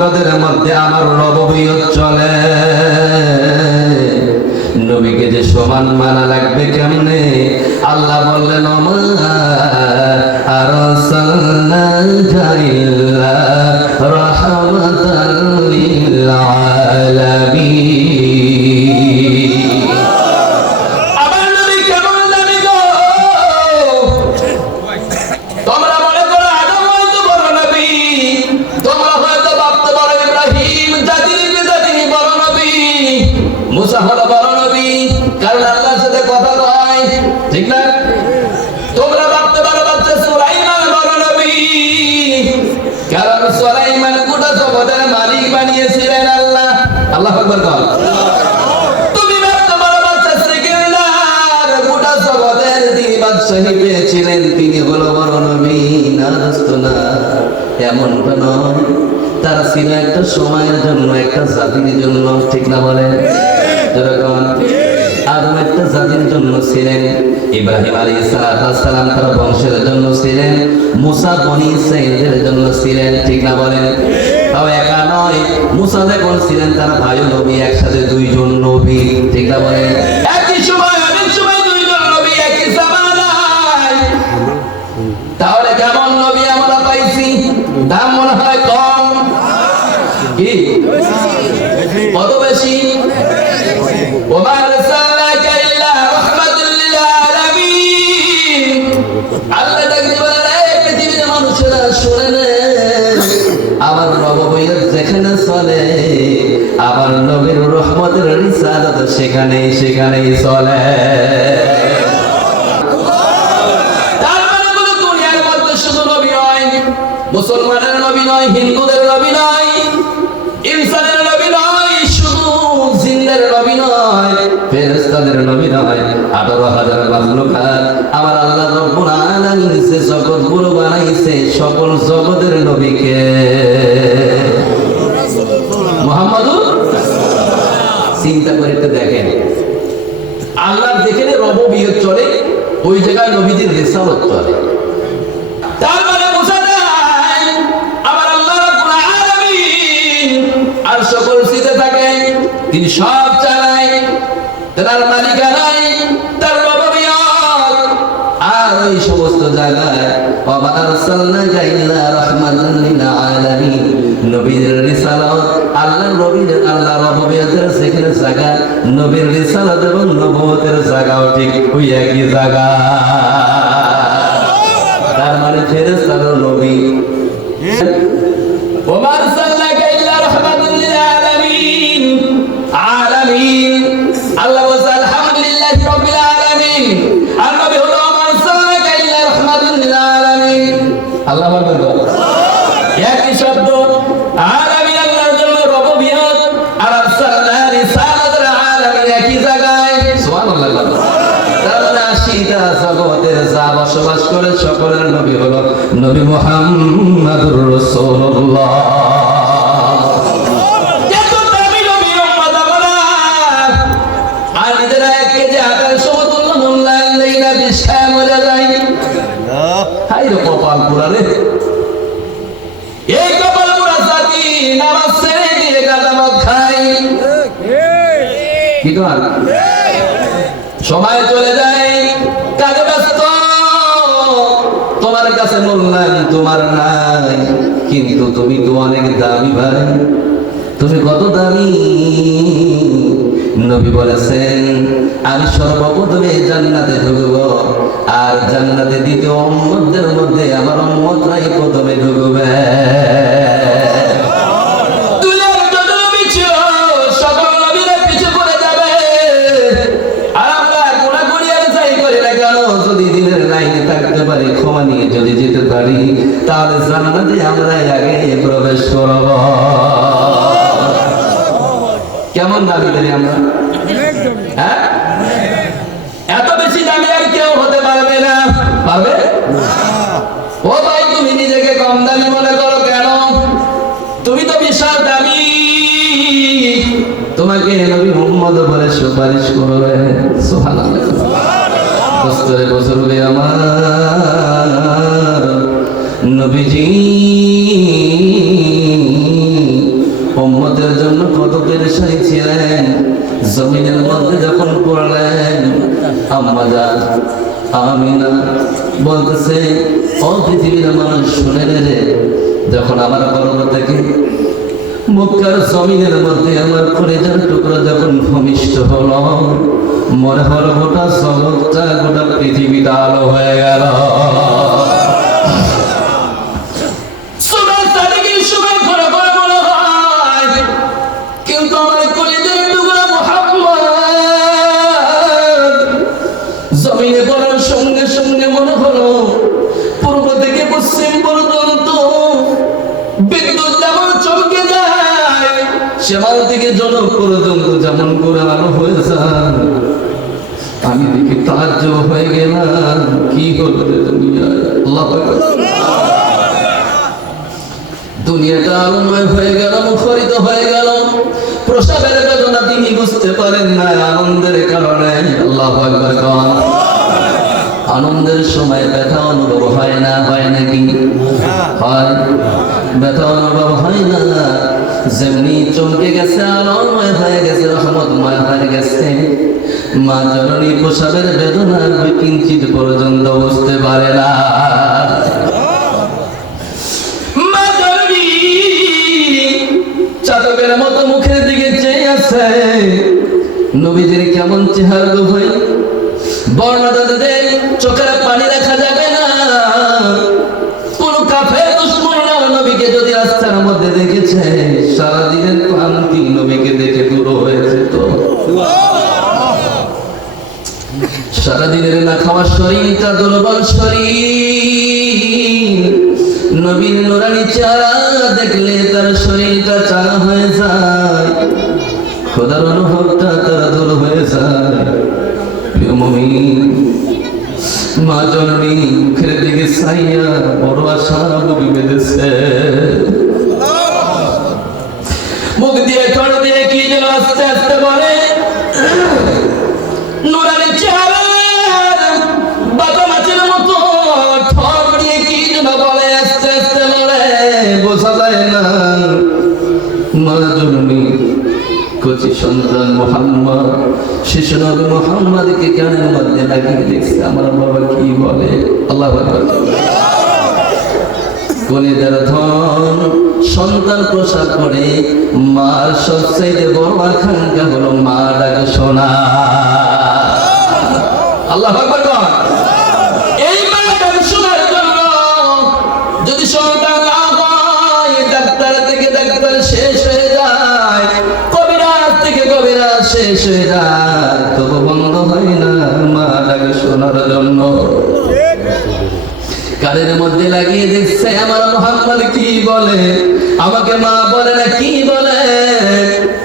জগতের মধ্যে আমার রববিয়ত চলে। নবীকে যে সমান মানা লাগবে কেমনে? আল্লাহ বললেন আল্লাহ আকবার তুমি গোটা জগতের তিনি বাদশাহী পেয়েছিলেন, তিনি হলো বড় নবী না। দোস্ত নয় তারা ছিল একটা সময়ের জন্য, একটা জাতির জন্য, ঠিক না বলে? যেরকম আদম একটা জাতির জন্য ছিলেন, ইব্রাহিম আলী সালাম তার বংশের জন্য ছিলেন, মুসা বনি ইসরাইলদের জন্য ছিলেন, ঠিক না বলেন তাও একা নয় মুসা যখন ছিলেন তার ভাই নবী একসাথে দুইজন নবী ঠিক বলেন? চলে। আমার নবীর রহমতের রিসালাত সেখানেই সেখানেই চলে। মানে মুসলমানের নবী নয়, হিন্দুদের নবী নয়, ইনসানের নবী নয়, শুধু জিন্দের নবী নয়, ফেরেশতাদের নবী নয়, আঠারো হাজার মাখলুকাত। আমার আল্লাহ রব্বুল আলামিন সে জগৎ গুলো বানাইছে, সকল জগতের নবীকে। মুহাম্মাদুর চিন্তা করে একটু দেখেন। আল্লাহর যেখানে রববিয়ত চলে, ওই জায়গায় নবীদের রিসালত চলে। তার মানে বোঝা যায়, আমার আল্লাহ রাব্বুল আলামিন আর সকল সিতে থাকেন তিনি সব চালায় তার মালিকানায়, তার রববিয়ত। আর ওই সমস্ত জায়গায়, ওয়া আরসালনাকা ইল্লা রাহমাতাল লিল আলামিন নবীর রিসালাত। আল্লাহ নবীর আল্লাহ রববিয়তের সেখানে জায়গা, নবীর রিসালাত এবং নবুয়তের জায়গাও ঠিক ওই একই জায়গা? তার মানে ফেরেশতার নবী। রাহমাতাল লিল আলামিন। আলামিন। আল্লাহ নবী আল্লাহ। একই শব্দ সকলের নবী হলো নবী মুহাম্মাদুর রাসূলুল্লাহ রে কপাল পুরা রে। এই কপাল পুরা জাতি নামাজ ছেড়ে দিয়ে গাঁজা মদ খায়। কি কর? তোমার কাছে মূল্যায়ন তোমার নাই, কিন্তু তুমি তো অনেক দামি ভাই। তুমি কত দামি? নবী বলেছেন, আমি সর্বপ্রথমে জান্নাতে ঢুকব, আর জান্নাতে দ্বিতীয় উম্মতদের মধ্যে আমার উম্মতরাই প্রথমে ঢুকবে। পারি তাহলে জান্নাতে আমরা আগে প্রবেশ করব। কেমন দাবি করি আমরা? হ্যাঁ? এত বেশি আর কেউ হতে পারবে না। ও ভাই, তুমি নিজেকে কম দামি মনে করো কেন? তুমি তো বিশাল দামি। তোমাকে নবী মুহাম্মদ বলে সুপারিশ করবে। সুবহানাল্লাহ। বছরে আমার নবীজি। উম্মতের জন্য কত পেরেশানি ছিলেন। জমিনের মধ্যে যখন পড়লেন আম্মাজা আমিনা বলতেছে, ও পৃথিবীর মানুষ, শুনে রে। যখন আমার গর্ব থেকে, মক্কার জমিনের মধ্যে আমার কলেজের টুকরো যখন ভূমিষ্ঠ হল, মনে হলো গোটা জগৎটা, গোটা পৃথিবীটা আলো হয়ে গেল। জমিনে পড়ার সঙ্গে সঙ্গে মনে হলো, পূর্ব থেকে পশ্চিম পর্যন্ত বিদ্যুৎ যেমন চমকে যায়, সেমাল থেকে জনক পর্যন্ত যেমন করে আলো হয়ে যায়। আমি দেখি তার হয়ে গেলাম, কি রে দুনিয়ায় দুনিয়াটা আলোময় হয়ে গেল, মুখরিত হয়ে গেল। প্রসাবের বেদনা তিনি বুঝতে পারেন না আনন্দের কারণে। আল্লাহ আকবার। আনন্দের সময় ব্যথা অনুভব হয় না, হয় নাকি হয়। ব্যথা অনুভব হয় না। যেমনি চমকে গেছে, আলোময় হয়ে গেছে, রহমতময় হয়ে গেছে। মা জননী প্রসাবের বেদনা কিঞ্চিত পর্যন্ত বুঝতে পারে না। মতো মুখের দিকে চেয়ে আছে। নবীদের কেমন চেহারা গো পানি দেখা যাবে না। কোন কাফের দুশ্মনরা নবীকে যদি সারাদিনের সারাদিনের না খাওয়া শরীরটা দুর্বল শরীর। নবীন নুরানি চেহারা দেখলে তার শরীরটা চারা হয়ে যায়। খোদার অনুভবটা তার দূর হয়ে যায়। প্রিয় মুমিন, মা জননী মুখের দিকে সাইয়া বড় আশা মুখ দিয়ে ঠোঁট দিয়ে কি যেন আস্তে আস্তে বলে? সন্তান মোহাম্মদ শিশু নবী মোহাম্মদকে কানের আমার বাবা কি বলে? আল্লাহ। কলিজার ধন সন্তান প্রসাদ করে মার সবচেয়ে বড় আকাঙ্ক্ষা হলো মা ডাক শোনা। আল্লাহ এই মা যদি সন্তান ডাক্তার থেকে ডাক্তার শেষ হয়ে যায় শেষ যায়, তবু বন্ধ হয় না মা ডাক শোনার জন্য। কানের মধ্যে লাগিয়ে দেখছে আমার মোহাম্মদ কি বলে? আমাকে মা বলে না কি বলে?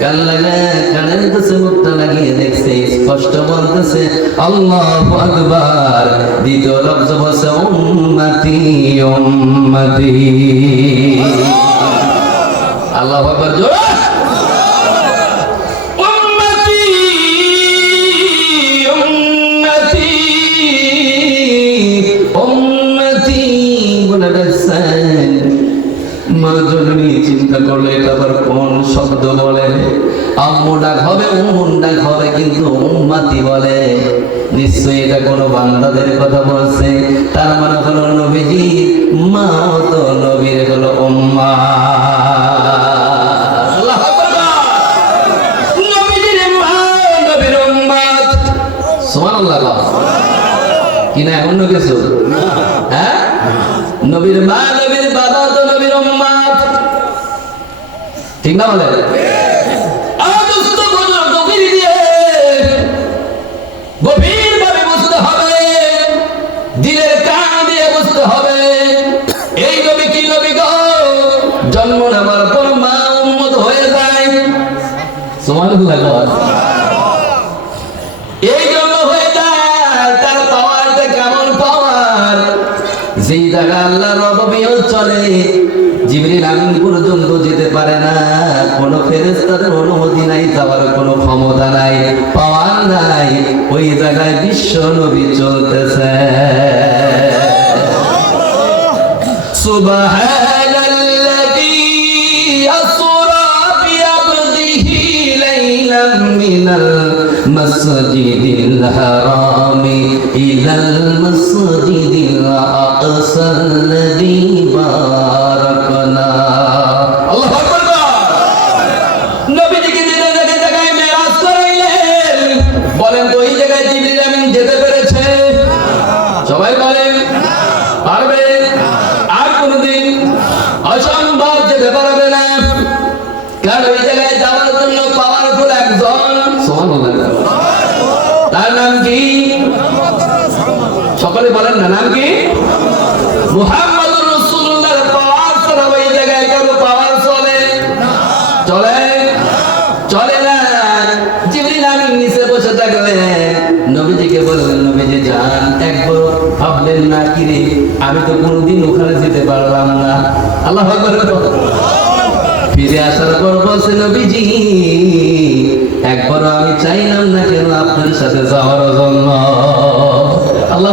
কান লাগা কানের কাছে মুখটা লাগিয়ে দেখছে, স্পষ্ট বলতেছে, আল্লাহ আকবার, দ্বিতীয় লফজ বলছে, উম্মতি উম্মতি। আল্লাহ আকবার, জোরে! চিন্তা করলে এটা আবার কোন শব্দ বলে? আম্মু ডাক হবে উম্মুন ডাক হবে, কিন্তু উম্মাতি বলে। নিশ্চয়ই এটা কোনো বান্দাদের কথা বলছে। তার মানে হলো নবীজি, মা তো নবীর হলো উম্মা। আল্লাহু আকবার। নবীজির নবীর উম্মাত সুবহানাল্লাহ কি না অন্য কিছু? হ্যাঁ? নবীর মা, নবীর বাবা তো নবীর উম্মাত ঠিক না বলে? আদস্ত বুঝো গভীর দিয়ে গভীর বুঝতে হবে। কান দিয়ে বুঝতে হবে। এই কি গো? জন্ম হয়ে যায়। এই হয়ে তার কেমন পাওয়ার? যেই জায়গা আল্লাহ চলে জিবরিল আমিন পর্যন্ত যেতে পারে না কোনো ফেরেস্তাদের অনুমতি নাই যাওয়ার কোনো ক্ষমতা নাই পাওয়ার নাই ওই জায়গায় বিশ্ব নবী চলতেছে سبحان الذي أسرى بعبده ليلا من المسجد المسجد الحرام إلى المسجد الأقصى الذي باركنا কি একবার আমি তো কোনোদিন ওখানে যেতে পারলাম না। আল্লাহ ফিরে আসার পর বলছে, নবীজি একবার আমি চাইলাম না কেন আপনার সাথে যাওয়ার জন্য? আল্লাহ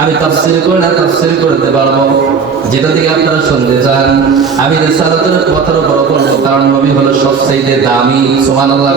আমি তাফসির করে না তাফসির করতে পারব। যেটা থেকে আপনারা শুনতে চান, আমি রিসালাতের কথার বড় বলব কারণ নবী হলো সবচেয়ে দামি, সুবহানাল্লাহ